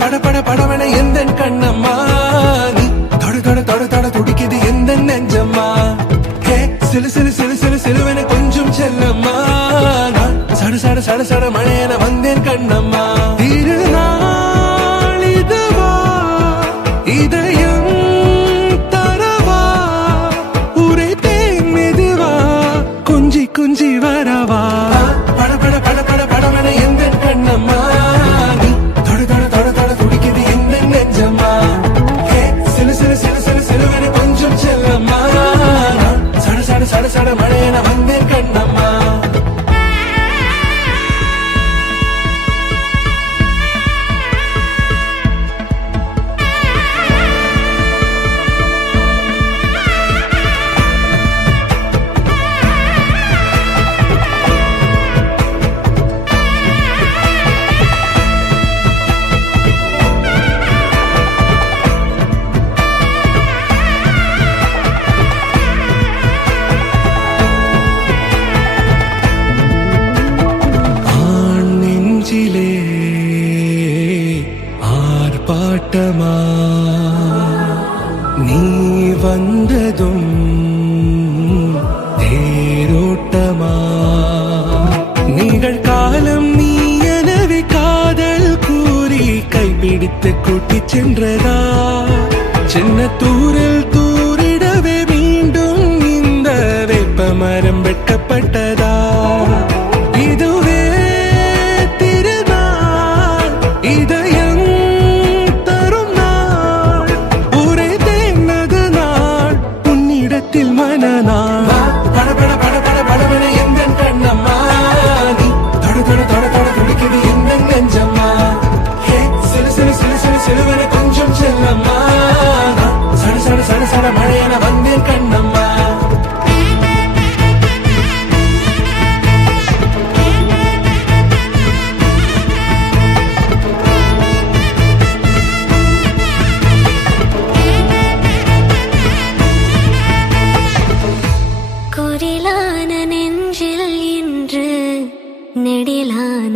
பட பட படவன எந்த கண்ணம்மா நீ தொட தொட தொட தொட துடிக்குது எந்த நெஞ்சம்மா ஹே சிலு சிலு சிலு சிலு சிலுவன கொஞ்சம் செல்லம்மா நான் சட சட சட சட மழையன வந்தேன் கண்ணம்மா திருநாள் இதுவா இதயம் தரவா உரைத்தேன் மெதுவா கொஞ்சி கொஞ்சி வரவா பட பட பட பட படவன எந்த கண்ணம்மா நீ தொட தொட தொட தொட துடிக்குது எந்த நெஞ்சம்மா ஹே சிலு சிலு சிலு சிலு சிலுவன கொஞ்சம் செல்லம்மா நான் சட சட சட சட மழையன வந்தேன் கண்ணம்மா ஆர்ப்பாட்டமா நீ வந்ததும் தேரோட்டமா நிகழ்காலம் நீ எனவே காதல் கூறி கைப்பிடித்து கூட்டிச் சென்றதா சின்ன தூரல் தூரிடவே மீண்டும் இந்த வேப்ப மரம் வெட்கப்பட்டதா இதுவே திருநாள் இதயம் தரும் நாள் உரைத்தேனது நாள் உன்னிடத்தில் மனநாள் பட பட பட பட படவன எந்த கண்ணம்மா நீ தொட தொட தொட தொட துடிக்குது எந்த நெஞ்சம்மா ஹே சிலு சிலு சிலு சிலு சிலுவன கொஞ்சம் செல்லம்மா நான் சட சட சட சட மழையன வந்தேன் கண்ணம்மா குரிலான நெஞ்சில் இன்று நெடிலான